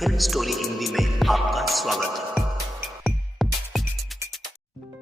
Film story Hindi में आपका स्वागत है।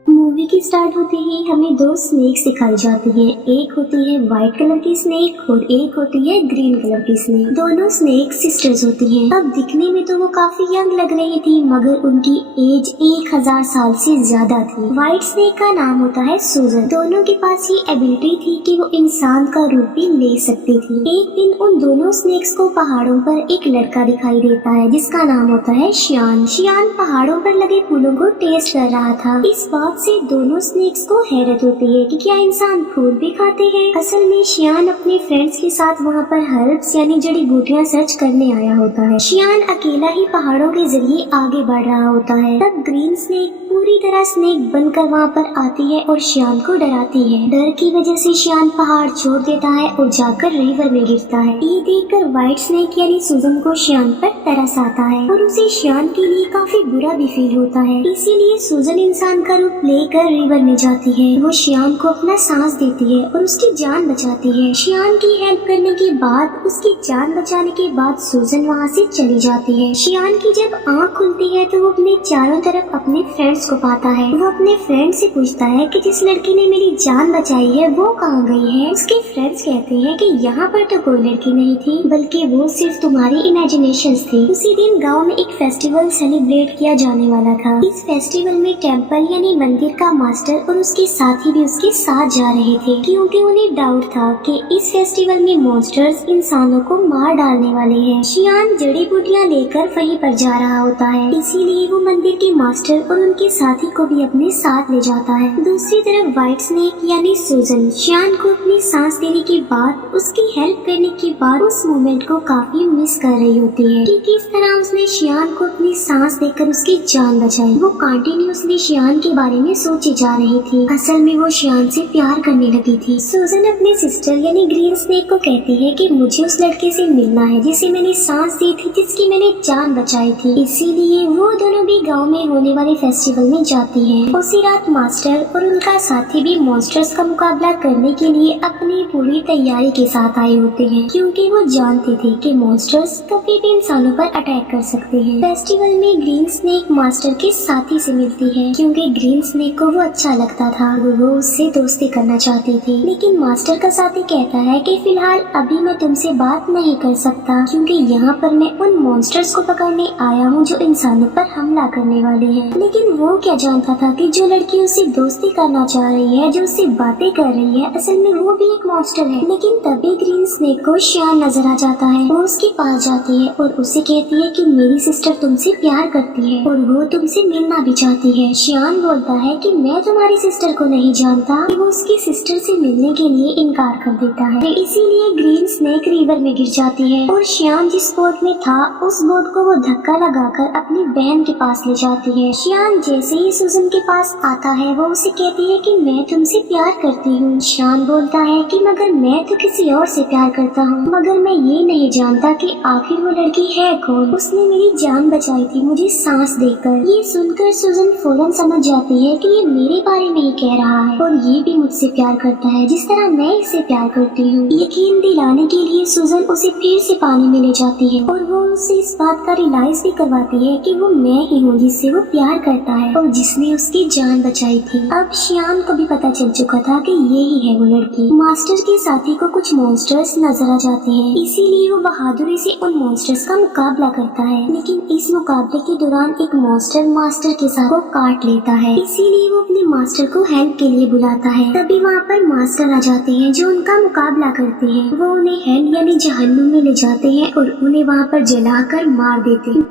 मूवी की स्टार्ट होते ही हमें दो स्नेक्स दिखाई जाती हैं। एक होती है व्हाइट कलर की स्नेक और एक होती है ग्रीन कलर की स्नेक। दोनों स्नेक सिस्टर्स होती हैं। अब दिखने में तो वो काफी यंग लग रही थी, मगर उनकी एज 1000 साल से ज्यादा थी। व्हाइट स्नेक का नाम होता है सूजन। दोनों के पास ये एबिलिटी थी कि वो इंसान का रूप भी ले सकती थी। एक दिन उन दोनों स्नेक्स को पहाड़ों पर एक लड़का दिखाई देता है जिसका नाम होता है शियान। शियान पहाड़ों पर लगे फूलों को टेस्ट कर रहा था। इस बात से दोनों स्नेक्स को हैरत होती है कि क्या इंसान फूल भी खाते हैं। असल में शियान अपने फ्रेंड्स के साथ वहाँ पर हर्ब्स यानी जड़ी बूटियाँ सर्च करने आया होता है। शियान अकेला ही पहाड़ों के जरिए आगे बढ़ रहा होता है। तब ग्रीन स्नेक पूरी तरह स्नेक बनकर वहाँ पर आती है और शियान को डराती है। डर की वजह से शियान पहाड़ छोड़ देता है और जाकर रिवर में गिरता है। ये देखकर व्हाइट स्नेक यानी सूजन को शियान पर तरस आता है और उसे शियान के लिए काफी बुरा भी फील होता है। इसीलिए सूजन इंसान का रूप लेकर रिवर में जाती है। वो शियान को अपना सांस देती है और उसकी जान बचाती है। शियान की हेल्प करने के बाद, उसकी जान बचाने के बाद सूजन वहाँ से चली जाती है। शियान की जब आँख खुलती है तो वो अपने चारों तरफ अपने फ्रेंड्स को पाता है। वो अपने फ्रेंड से पूछता है कि जिस लड़की ने मेरी जान बचाई है वो कहाँ गई है। उसके फ्रेंड्स कहते हैं कि यहाँ पर तो कोई लड़की नहीं थी, बल्कि वो सिर्फ तुम्हारी इमेजिनेशंस थी। उसी दिन गांव में एक फेस्टिवल सेलिब्रेट किया जाने वाला था। इस फेस्टिवल में टेम्पल यानी मंदिर का मास्टर और उसके साथी भी उसके साथ जा रहे थे, क्योंकि उन्हें डाउट था कि इस फेस्टिवल में मॉन्स्टर्स इंसानों को मार डालने वाले हैं। शियान जड़ी बूटियाँ लेकर वहीं पर जा रहा होता है, इसीलिए वो मंदिर के मास्टर और उनके साथी को भी अपने साथ ले जाता है। दूसरी तरफ व्हाइट स्नेक यानी सूजन शियान को अपनी सांस देने के बाद, उसकी हेल्प करने के बाद उस मोमेंट को काफी मिस कर रही होती है कि किस तरह उसने शियान को अपनी सांस देकर उसकी जान बचाई। वो कंटिन्यूअसली शियान के बारे में सोची जा रही थी। असल में वो शियान से प्यार करने लगी थी। सूजन अपने सिस्टर यानी ग्रीन स्नेक को कहती है कि मुझे उस लड़के से मिलना है जिसे मैंने सांस दी थी, जिसकी मैंने जान बचाई थी। इसीलिए वो दोनों भी गांव में होने वाले फेस्टिवल में जाती हैं। उसी रात मास्टर और उनका साथी भी मॉन्स्टर्स का मुकाबला करने के लिए अपनी पूरी तैयारी के साथ आए होते हैं, क्योंकि वो जानते थे कि मॉन्स्टर्स कभी भी इंसानों पर अटैक कर सकते हैं। फेस्टिवल में ग्रीन स्नेक मास्टर के साथी से मिलती है, क्योंकि ग्रीन स्नेक को वो अच्छा लगता था। वो उससे दोस्ती करना चाहती थी, लेकिन मास्टर का साथी कहता है कि फिलहाल अभी मैं तुमसे बात नहीं कर सकता, क्योंकि यहाँ पर मैं उन मॉन्स्टर्स को पकड़ने आया हूँ जो इंसानों पर हमला करने वाले हैं। लेकिन वो क्या जानता था कि जो लड़की उससे दोस्ती करना चाह रही है, जो उससे बातें कर रही है, असल में वो भी एक मॉन्स्टर है। लेकिन तभी ग्रीन स्नेक को शियान नजर आ जाता है। वो उसके पास जाती है और उसे कहती है कि मेरी सिस्टर तुमसे प्यार करती है और वो तुमसे मिलना भी चाहती है। शियान बोलता है कि मैं तुम्हारी सिस्टर को नहीं जानता। वो उसकी सिस्टर से मिलने के लिए इनकार कर देता है। इसीलिए ग्रीन स्नेक रिवर में गिर जाती है और शियान जिस बोट में था उस बोट को वो धक्का लगाकर अपनी बहन के पास ले जाती है। शियान जैसे ही सूजन के पास आता है वो उसे कहती है कि मैं तुमसे प्यार करती हूँ। शियान बोलता है कि मगर मैं तो किसी और से प्यार करता हूँ, मगर मैं ये नहीं जानता कि आखिर वो लड़की है कौन। उसने मेरी जान बचाई थी मुझे सांस देकर। ये सुनकर सूजन फौरन समझ जाती है कि ये मेरे बारे में ही कह रहा है और ये भी मुझसे प्यार करता है जिस तरह मैं इससे प्यार करती हूँ। यकीन दिलाने के लिए सूजन उसे फिर से पानी में ले जाती है और वो उसे इस बात का रियलाइज भी करवाती है कि वो मैं ही हूँ जिससे वो प्यार करता है और जिसने उसकी जान बचाई थी। अब शियान को भी पता चल चुका था कि ये ही है वो लड़की। मास्टर के साथी को कुछ मॉन्स्टर्स नजर आ जाते हैं, इसीलिए वो बहादुरी से उन मॉन्स्टर्स का मुकाबला करता है। लेकिन इस मुकाबले के दौरान एक मॉन्स्टर मास्टर के साथ को काट लेता है, इसीलिए वो अपने मास्टर को हेल्प के लिए बुलाता है। तभी वहाँ पर मास्टर आ जाते हैं जो उनका मुकाबला करते हैं। वो उन्हें हेल यानी जहन्नुम में ले जाते हैं और उन्हें वहाँ पर जलाकर मार देते हैं।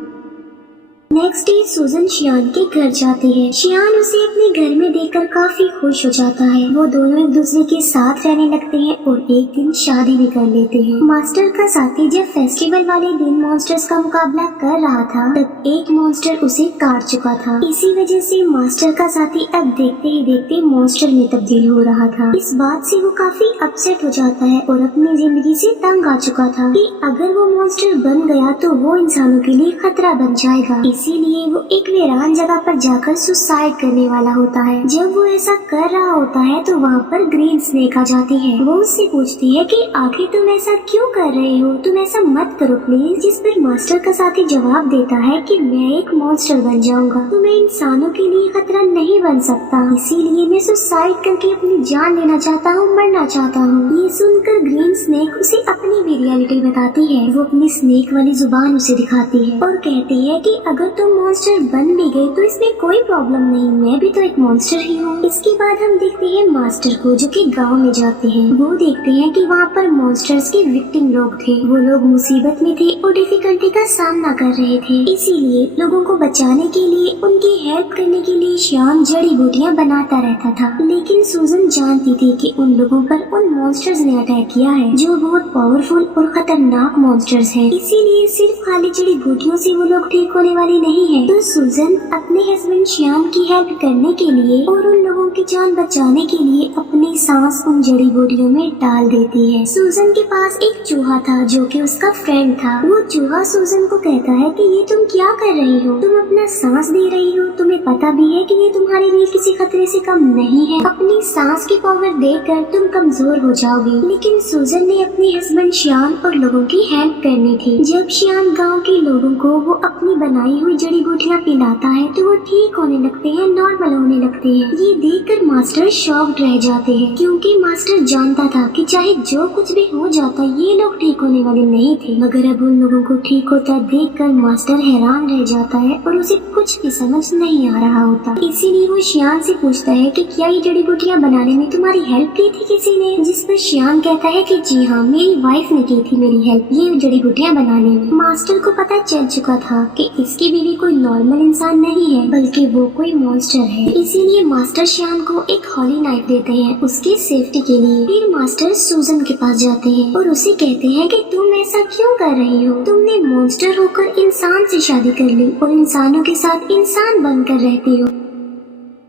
नेक्स्ट डे सूजन शियान के घर जाती है। शियान उसे अपने घर में देखकर काफी खुश हो जाता है। वो दोनों एक दूसरे के साथ रहने लगते हैं और एक दिन शादी भी कर लेते हैं। मास्टर का साथी जब फेस्टिवल वाले दिन मॉन्स्टर्स का मुकाबला कर रहा था तब एक मॉन्स्टर उसे काट चुका था। इसी वजह से मास्टर का साथी अब देखते ही देखते मॉन्स्टर में तब्दील हो रहा था। इस बात से वो काफी अपसेट हो जाता है और अपनी जिंदगी से तंग आ चुका था कि अगर वो मॉन्स्टर बन गया तो वो इंसानों के लिए खतरा बन जाएगा। इसीलिए वो एक वीरान जगह पर जाकर सुसाइड करने वाला होता है। जब वो ऐसा कर रहा होता है तो वहाँ पर ग्रीन स्नेक आ जाती है। वो उससे पूछती है कि आखिर तुम ऐसा क्यों कर रहे हो, तुम ऐसा मत करो प्लीज। जिस पर मास्टर का साथी जवाब देता है कि मैं एक मॉन्स्टर बन जाऊंगा तो मैं इंसानों के लिए खतरा नहीं बन सकता, इसीलिए मैं सुसाइड करके अपनी जान लेना चाहता हूँ, मरना चाहता हूँ। ये सुनकर ग्रीन स्नेक उसे अपनी भी रियलिटी बताती है। वो अपनी स्नेक वाली जुबान उसे दिखाती है और कहती है कि अगर तुम मॉन्स्टर बन भी गए तो इसमें कोई प्रॉब्लम नहीं, मैं भी तो एक मॉन्स्टर ही हूँ। इसके बाद हम देखते हैं मास्टर को जो कि गांव में जाते हैं। वो देखते हैं कि वहाँ पर मॉन्स्टर्स के विक्टिम लोग थे। वो लोग मुसीबत में थे और डिफिकल्टी का सामना कर रहे थे, इसीलिए लोगों को बचाने के लिए, उनकी हेल्प करने के लिए श्याम जड़ी बूटियाँ बनाता रहता था। लेकिन सूजन जानती थी कि उन लोगों पर उन मॉन्स्टर्स ने अटैक किया है जो बहुत पावरफुल और खतरनाक मॉन्स्टर्स हैं। इसीलिए सिर्फ खाली जड़ी बूटियों से वो लोग ठीक होने वाले नहीं है। तो सूजन अपने हस्बैंड श्याम की हेल्प करने के लिए और उन लोगों की जान बचाने के लिए अपनी सांस उन जड़ी बूटियों में डाल देती है। सूजन के पास एक चूहा था जो कि उसका फ्रेंड था। वो चूहा सूजन को कहता है कि ये तुम क्या कर रही हो, तुम अपना सांस दे रही हो, तुम्हें पता भी है कि ये तुम्हारे लिए किसी खतरे से कम नहीं है। अपनी सांस की पावर देकर तुम कमजोर हो जाओगी। लेकिन सूजन ने अपने हस्बैंड श्याम और लोगों की हेल्प करनी थी। जब श्याम गांव के लोगों को वो अपनी बनाई हुई जड़ी बूटियाँ पिलाता है तो वो ठीक होने लगते हैं, नॉर्मल होने लगते हैं। ये देखकर मास्टर शॉक्ड रह जाते हैं क्योंकि मास्टर जानता था कि चाहे जो कुछ भी हो जाता ये लोग ठीक होने वाले नहीं थे। मगर अब उन लोगों को ठीक होता देखकर मास्टर हैरान रह जाता है और उसे कुछ भी समझ नहीं आ रहा होता। इसीलिए वो श्याम से पूछता है कि क्या ये जड़ी बूटियाँ बनाने में तुम्हारी हेल्प की थी किसी ने? जिस पर श्याम कहता है कि जी हाँ, मेरी वाइफ ने की थी मेरी हेल्प ये जड़ी बूटियाँ बनाने में। मास्टर को पता चल चुका था कि इसकी बीवी कोई नॉर्मल इंसान नहीं है बल्कि वो कोई मॉन्स्टर है। इसीलिए मास्टर श्याम को एक हॉली नाइफ देते हैं उसकी सेफ्टी के लिए। फिर मास्टर सूजन के पास जाते हैं और उसे कहते हैं कि तुम ऐसा क्यों कर रही हो, तुमने मॉन्स्टर होकर इंसान से शादी कर ली और इंसानों के साथ इंसान बनकर रहती हो।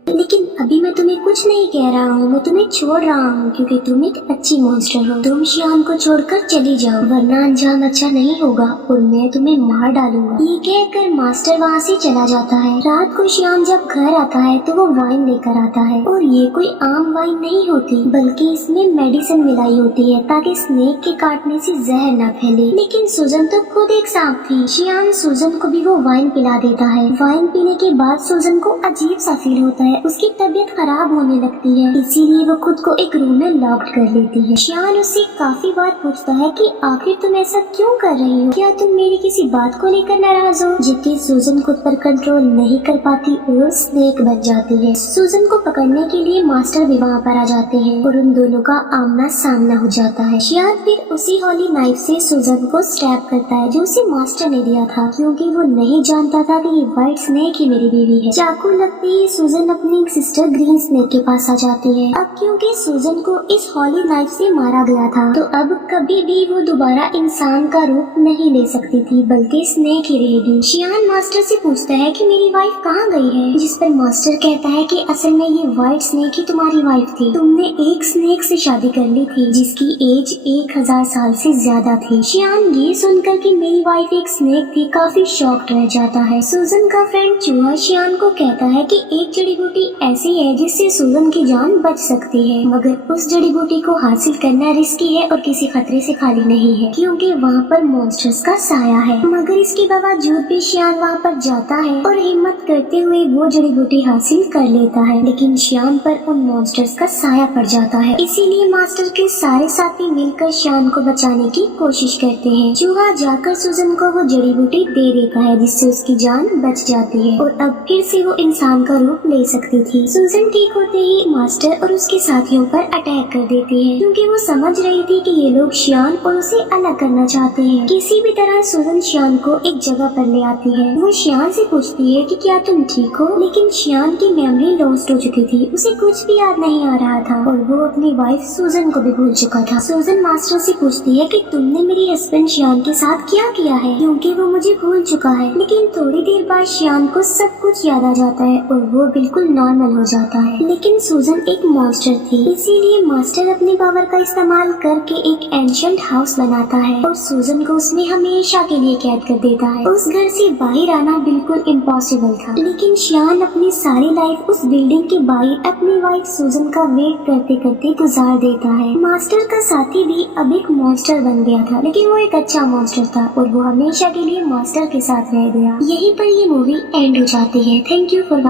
लेकिन अभी मैं तुम्हें कुछ नहीं कह रहा हूँ, मैं तुम्हें छोड़ रहा हूँ क्योंकि तुम एक अच्छी मॉन्स्टर हो। तुम श्याम को छोड़कर चली जाओ वरना अंजाम अच्छा नहीं होगा और मैं तुम्हें मार डालूंगा। ये कहकर मास्टर वहाँ से चला जाता है। रात को श्याम जब घर आता है तो वो वाइन लेकर आता है और ये कोई आम वाइन नहीं होती बल्कि इसमें मेडिसिन मिलाई होती है ताकि स्नेक के काटने से जहर न फैले। लेकिन सूजन तो खुद एक सांप थी। श्याम सूजन को भी वो वाइन पिला देता है। वाइन पीने के बाद सूजन को अजीब सा फील होता है, उसकी तबीयत खराब होने लगती है, इसीलिए वो खुद को एक रूम में लॉक्ड कर लेती है। श्याम उससे काफी बार पूछता है कि आखिर तुम ऐसा क्यों कर रही हो, क्या तुम मेरी किसी बात को लेकर नाराज हो? जबकि सूजन खुद पर कंट्रोल नहीं कर पाती और स्नेक बन जाती है। सूजन को पकड़ने के लिए मास्टर भी वहाँ पर आ जाते हैं और उन दोनों का आमना सामना हो जाता है। श्याम फिर उसी हॉली नाइफ से सूजन को स्टैब करता है जो उसे मास्टर ने दिया था क्योंकि वो नहीं जानता था कि ये व्हाइट स्नेक ही मेरी बीवी है। चाकू लगते ही सूजन अपनी सिस्टर ग्रीन स्नेक के पास आ जाती है। अब क्योंकि सूजन को इस हॉली नाइफ से मारा गया था तो अब कभी भी वो दोबारा इंसान का रूप नहीं ले सकती थी बल्कि स्नेक ही रहेगी। श्याम मास्टर से पूछता है कि मेरी वाइफ कहाँ गई है, जिस पर मास्टर कहता है कि असल में ये व्हाइट स्नेक ही तुम्हारी वाइफ थी। तुमने एक स्नेक से शादी कर ली थी जिसकी एज 1000 साल से ज्यादा थी। श्याम ये सुनकर कि मेरी वाइफ एक स्नेक थी काफी शॉक्ड रह जाता है। सूजन का फ्रेंड चूहा श्याम को कहता है कि एक जड़ी बूटी ऐसी है जिससे सूजन की जान बच सकती है मगर उस जड़ी बूटी को हासिल करना रिस्की है और किसी खतरे से खाली नहीं है क्योंकि वहाँ पर मॉन्स्टर्स का साया है। मगर इसके बावजूद भी श्याम वहाँ पर जाता है और हिम्मत करते हुए वो जड़ी बूटी हासिल कर लेता है लेकिन श्याम पर उन मॉन्स्टर्स का साया पड़ जाता है। इसीलिए मास्टर के सारे साथी मिलकर श्याम को बचाने की कोशिश करते हैं। चूहा जाकर सूजन को वो जड़ी बूटी दे देता है जिससे उसकी जान बच जाती है और अब फिर से वो इंसान का रूप ले सकती थी। सूजन ठीक होते ही मास्टर और उसके साथियों पर अटैक कर देती है क्योंकि वो समझ रही थी कि ये लोग श्याम और उसे अलग करना चाहते हैं। किसी भी तरह सूजन श्याम को एक जगह पर ले आती है। वो श्याम से पूछती है कि क्या तुम ठीक हो, लेकिन श्याम की मेमोरी लॉस्ट हो चुकी थी, उसे कुछ भी याद नहीं आ रहा था और वो अपनी वाइफ सूजन को भी भूल चुका था। सूजन मास्टर से पूछती है कि तुमने मेरे हस्बैंड श्याम के साथ क्या किया है क्योंकि वो मुझे भूल चुका है। लेकिन थोड़ी देर बाद श्याम को सब कुछ याद आ जाता है और वो बिल्कुल नॉर्मल हो जाता है। लेकिन सूजन एक मॉन्स्टर थी, इसीलिए मास्टर अपनी पावर का इस्तेमाल करके एक एंशिएंट हाउस बनाता है और सूजन को उसमें हमेशा के लिए कैद कर देता है। उस घर से बाहर आना बिल्कुल इम्पॉसिबल था, लेकिन शियान अपनी सारी लाइफ उस बिल्डिंग के बाहर अपनी वाइफ सूजन का वेट करते करते गुजार देता है। मास्टर का साथी भी अब एक मॉन्स्टर बन गया था, लेकिन वो एक अच्छा मॉन्स्टर था और वो हमेशा के लिए मास्टर के साथ रह गया। यहीं पर ये मूवी एंड हो जाती है। Thank you for